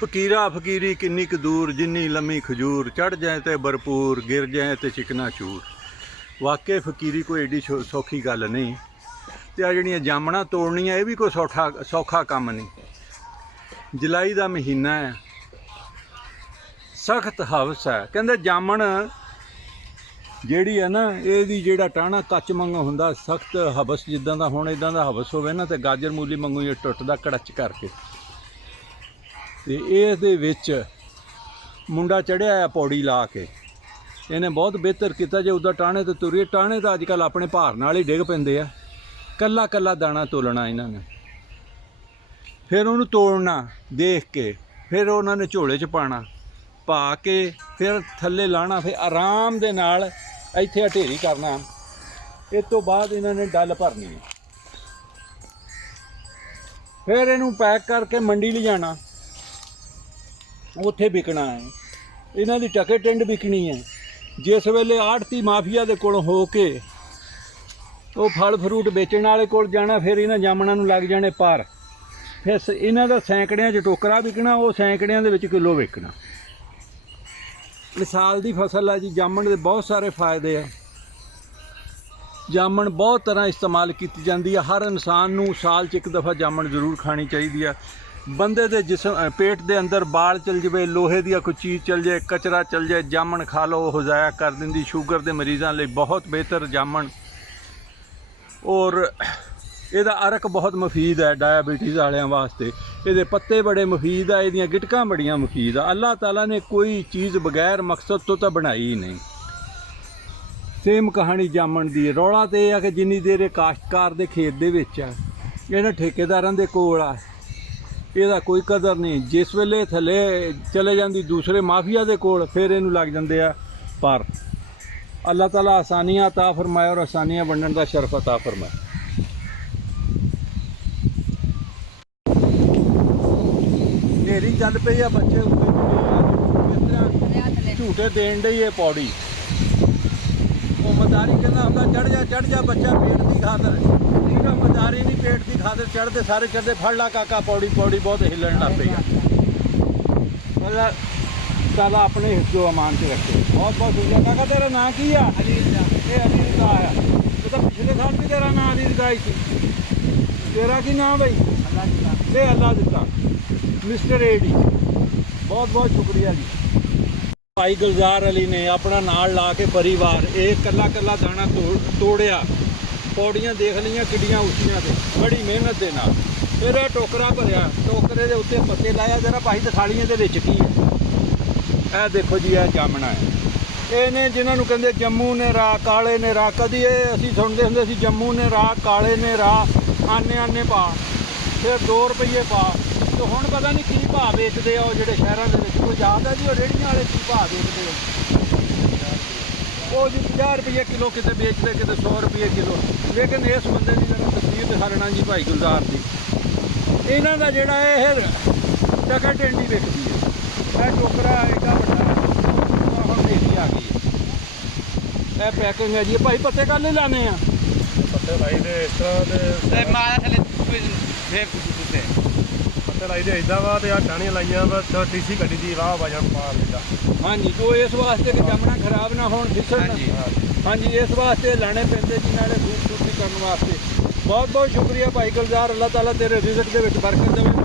फकीरा फकीरी किन्नी क दूर जिन्नी लम्मी खजूर चढ़ जाए तो भरपूर गिर जाए तो चिकना चूर। वाकई फकीरी कोई एडी सौखी गल नहीं। तो आ जड़ियाँ जामना तोड़नियाँ ये भी कोई सौखा काम नहीं। जुलाई का महीना है, सख्त हवस है। कहते जामन ਜਿਹੜੀ है ना ਇਹਦੀ ਜਿਹੜਾ ਟਾਣਾ ਕੱਚ ਮੰਗੋ ਹੁੰਦਾ सख्त हवस जिद्दां दा हुण इदां दा हवस होवे ना तो गाजर मूली मंगू ये टुੱਟਦਾ कड़च करके। तो ਇਹਦੇ ਵਿੱਚ ਮੁੰਡਾ ਚੜਿਆ ਆ ਪੌੜੀ ਲਾ ਕੇ। ਇਹਨੇ ਬਹੁਤ ਬਿਹਤਰ ਕੀਤਾ ਜੇ ਉਹਦਾ ਟਾਣੇ ਤੇ ਤੁਰੀਏ। ਟਾਣੇ ਤਾਂ ਅੱਜ ਕੱਲ੍ਹ ਆਪਣੇ ਭਾਰ ਨਾਲ ਹੀ ਡਿੱਗ ਪੈਂਦੇ ਆ। ਕੱਲਾ ਕੱਲਾ ਦਾਣਾ ਤੋਲਣਾ ਇਹਨਾਂ ਨੇ, ਫਿਰ ਉਹਨੂੰ ਤੋੜਨਾ ਦੇਖ ਕੇ, ਫਿਰ ਉਹਨਾਂ ਨੇ ਝੋਲੇ 'ਚ ਪਾਣਾ, ਪਾ ਕੇ ਫਿਰ ਥੱਲੇ ਲਾਣਾ, ਫਿਰ ਆਰਾਮ ਦੇ ਨਾਲ ਇੱਥੇ ਢੇਰੀ ਕਰਨਾ। ਇਸ ਤੋਂ ਬਾਅਦ ਇਹਨਾਂ ਨੇ ਡੱਲ ਭਰਨੀ ਹੈ, ਫਿਰ ਇਹਨੂੰ ਪੈਕ ਕਰਕੇ ਮੰਡੀ ਲਿਜਾਣਾ, ਉੱਥੇ ਵਿਕਣਾ ਹੈ। ਇਹਨਾਂ ਦੀ ਟਕੇ ਟਿੰਡ ਵਿਕਣੀ ਹੈ। ਜਿਸ ਵੇਲੇ ਆੜਤੀ ਮਾਫੀਆ ਦੇ ਕੋਲ ਹੋ ਕੇ ਉਹ ਫਲ ਫਰੂਟ ਵੇਚਣ ਵਾਲੇ ਕੋਲ ਜਾਣਾ, ਫਿਰ ਇਹਨਾਂ ਜਾਮਣਾਂ ਨੂੰ ਲੱਗ ਜਾਣੇ ਪਰ। ਫਿਰ ਇਹਨਾਂ ਦਾ ਸੈਂਕੜਿਆਂ 'ਚ ਟੋਕਰਾ ਵਿਕਣਾ, ਉਹ ਸੈਂਕੜਿਆਂ ਦੇ ਵਿੱਚ ਕਿਲੋ ਵਿਕਣਾ। ਇਹ ਸਾਲ ਦੀ ਫਸਲ ਹੈ ਜੀ। ਜਾਮਣ ਦੇ ਬਹੁਤ ਸਾਰੇ ਫਾਇਦੇ ਆ। ਜਾਮਣ ਬਹੁਤ ਤਰ੍ਹਾਂ ਇਸਤੇਮਾਲ ਕੀਤੀ ਜਾਂਦੀ ਹੈ। ਹਰ ਇਨਸਾਨ ਨੂੰ ਸਾਲ 'ਚ ਇੱਕ ਦਫਾ ਜਾਮਣ ਜ਼ਰੂਰ ਖਾਣੀ ਚਾਹੀਦੀ ਆ। ਬੰਦੇ ਦੇ ਜਿਸਮ पेट ਦੇ ਅੰਦਰ ਬਾਲ ਚਲ ਜਾਵੇ, ਲੋਹੇ ਦੀ ਕੋਈ ਚੀਜ਼ ਚਲ ਜਾਏ, ਕਚਰਾ ਚਲ ਜਾਏ, ਜਾਮਣ ਖਾ ਲਓ, ਉਹ ਜ਼ਾਇਆ ਕਰ ਦਿੰਦੀ। ਸ਼ੂਗਰ ਦੇ ਮਰੀਜ਼ਾਂ ਲਈ ਬਹੁਤ ਬਿਹਤਰ ਜਾਮਣ। ਔਰ ਇਹਦਾ ਅਰਕ ਬਹੁਤ ਮੁਫੀਦ ਹੈ ਡਾਇਬਟੀਜ਼ ਵਾਲਿਆਂ ਵਾਸਤੇ। ਇਹਦੇ ਪੱਤੇ ਬੜੇ ਮੁਫੀਦ ਆ, ਇਹਦੀਆਂ ਗਿਟਕਾਂ ਬੜੀਆਂ ਮੁਫੀਦ ਆ। ਅੱਲਾਹ ਤਾਲਾ ਨੇ ਕੋਈ ਚੀਜ਼ ਬਗੈਰ ਮਕਸਦ ਤੋਂ ਤਾਂ ਬਣਾਈ ਨਹੀਂ। ਸੇਮ ਕਹਾਣੀ ਜਾਮਣ ਦੀ। ਰੌਲਾ ਤਾਂ ਇਹ ਆ ਕਿ ਜਿੰਨੀ ਦੇਰ ਇਹ ਕਾਸ਼ਤਕਾਰ ਦੇ ਖੇਤ ਦੇ ਵਿੱਚ ਆ, ਇਹਨਾਂ ਠੇਕੇਦਾਰਾਂ ਦੇ ਕੋਲ ਆ, ਇਹਦਾ ਕੋਈ ਕਦਰ ਨਹੀਂ। ਜਿਸ ਵੇਲੇ ਥੱਲੇ ਚਲੇ ਜਾਂਦੀ ਦੂਸਰੇ ਮਾਫੀਆ ਦੇ ਕੋਲ, ਫਿਰ ਇਹਨੂੰ ਲੱਗ ਜਾਂਦੇ ਆ ਪਰ। ਅੱਲਾਹ ਤਾਲਾ ਆਸਾਨੀਆਂ ਅਤਾ ਫਰਮਾਏ ਔਰ ਆਸਾਨੀਆਂ ਵੰਡਣ ਦਾ ਸ਼ਰਫ ਅਤਾ ਫਰਮਾਏ। ਹਨੇਰੀ ਚੱਲ ਪਈ ਆ, ਬੱਚੇ ਕਿਸ ਤਰ੍ਹਾਂ ਝੂਟੇ ਦੇਣ ਡਈ ਇਹ ਪੌੜੀ। ਉਹ ਮਦਾਰੀ ਕਹਿੰਦਾ ਹੁੰਦਾ ਚੜ ਜਾ ਬੱਚਾ ਪੇਟ ਦੀ ਖਾਤਰ। ਠੀਕ ਆ, ਮਦਾਰੀ ਨਹੀਂ ਪੇਟ ਦੀ ਖਾਤਰ ਚੜ੍ਹਦੇ ਸਾਰੇ ਚੜ੍ਹਦੇ। ਫੜ ਲਾ ਕਾਕਾ ਪੌੜੀ ਬਹੁਤ ਹਿੱਲਣ ਲੱਗ ਪਈ ਆ। ਅੱਲਾਹ ਤਾਲਾ ਆਪਣੇ ਹਿੱਸੋ ਅਮਾਨ 'ਚ ਰੱਖੇ। ਬਹੁਤ ਬਹੁਤ ਸ਼ੁਕਰੀਆ। ਕਾਕਾ ਤੇਰਾ ਨਾਂ ਕੀ ਆ? ਇਹ ਅਲੀ ਰਜ਼ਾ ਆ। ਇਹ ਤਾਂ ਪਿਛਲੇ ਸਾਲ ਵੀ ਤੇਰਾ ਨਾਂ ਅਲੀ ਰਜ਼ਾ ਹੀ ਸੀ। ਤੇਰਾ ਕੀ ਨਾਂ ਬਈ? ਇਹ ਅੱਲਾ ਦਿੱਤਾ ਮਿਸਟਰ ਏਡੀ। ਬਹੁਤ ਬਹੁਤ ਸ਼ੁਕਰੀਆ ਜੀ। ਭਾਈ ਗੁਲਜ਼ਾਰ ਅਲੀ ਨੇ ਆਪਣਾ ਨਾਲ ਲਾ ਕੇ ਪਰਿਵਾਰ ਇਹ ਕੱਲਾ ਦਾਣਾ ਤੋੜਿਆ। ਪੌੜੀਆਂ ਦੇਖ ਲਈਆਂ ਕਿੱਡੀਆਂ ਉੱਚੀਆਂ ਤੇ, ਬੜੀ ਮਿਹਨਤ ਦੇ ਨਾਲ। ਫਿਰ ਇਹ ਟੋਕਰਾ ਭਰਿਆ, ਟੋਕਰੇ ਦੇ ਉੱਤੇ ਪੱਤੇ ਲਾਇਆ। ਜਰਾ ਭਾਈ ਦਿਖਾਲੀਆਂ ਦੇ ਵਿੱਚ ਕੀ ਹੈ। ਇਹ ਦੇਖੋ ਜੀ, ਇਹ ਜਾਮਣਾ ਹੈ। ਇਹ ਨੇ ਜਿਹਨਾਂ ਨੂੰ ਕਹਿੰਦੇ ਜੰਮੂ ਨੇ ਰਾਹ ਕਾਲੇ ਨੇ ਰਾਹ। ਕਦੀ ਇਹ ਅਸੀਂ ਸੁਣਦੇ ਹੁੰਦੇ ਸੀ ਜੰਮੂ ਨੇ ਰਾਹ ਕਾਲੇ ਨੇ ਰਾਹ, ਆਨੇ ਪਾ, ਫਿਰ 2 ਰੁਪਈਏ ਪਾ। ਤੇ ਹੁਣ ਪਤਾ ਨਹੀਂ ਕੀ ਭਾਅ ਵੇਚਦੇ ਆ ਉਹ ਜਿਹੜੇ ਸ਼ਹਿਰਾਂ ਦੇ ਵਿੱਚ। ਕੋਈ ਯਾਦ ਹੈ ਜੀ ਉਹ ਰੇਹੜੀਆਂ ਵਾਲੇ ਕੀ ਭਾਅ ਵੇਚਦੇ ਆ? ਉਹ ਜੀ 50 ਰੁਪਏ ਕਿਲੋ ਕਿਤੇ ਵੇਚਦੇ, ਕਿਤੇ 100 ਰੁਪਏ ਕਿਲੋ। ਲੇਕਿਨ ਇਸ ਬੰਦੇ ਦੀ ਜਰਾ ਤਸਵੀਰ ਦਿਖਾਣਾ ਜੀ ਭਾਈ ਗੁਲਜ਼ਾਰ ਦੀ। ਇਹਨਾਂ ਦਾ ਜਿਹੜਾ ਇਹ ਟਕਾ ਟਿੰਡੀ ਵਿਕਦੀ ਹੈ। ਇਹ ਟੋਕਰਾ ਐਡਾ ਵੱਡਾ ਹੁਣ ਦੇਸੀ ਆ ਗਈ ਹੈ। ਇਹ ਪੈਕਿੰਗ ਹੈ ਜੀ। ਭਾਈ ਪੱਤੇ ਕਾਹਲੇ ਲਾਣੇ ਆ? ਪੱਤੇ ਲਾਈ ਦੇ ਇਸ ਤਰ੍ਹਾਂ ਦੇ ਮਾਰਾ ਥੱਲੇ ਫੇਰ ਕੁੱਤੇ ਪੱਤੇ ਲਾਈ ਦੇ ਇਦਾਂ ਵਾ। ਤੇ ਆ ਟਾਹਣੀਆਂ ਲਾਈਆਂ ਵਾ, ਟੀਸੀ ਗੱਡੀ ਦੀ ਵਾਹ ਵਜਣ ਪਾ ਲੈਂਦਾ। ਹਾਂਜੀ, ਉਹ ਇਸ ਵਾਸਤੇ ਕਿ ਜਾਮਣਾ ਖਰਾਬ ਨਾ ਹੋਣ, ਫਿਸਣ। ਹਾਂਜੀ, ਇਸ ਵਾਸਤੇ ਲਾਣੇ ਪੈਂਦੇ ਜੀ, ਨਾਲੇ ਫੂਡ ਕਰਨ ਵਾਸਤੇ। ਬਹੁਤ ਬਹੁਤ ਸ਼ੁਕਰੀਆ ਭਾਈ ਗੁਲਜ਼ਾਰ। ਅੱਲਾਹ ਤਾਲਾ ਤੇਰੇ ਰਿਜ਼ਕ ਦੇ ਵਿੱਚ ਬਰਕਤ ਦੇਵੇ।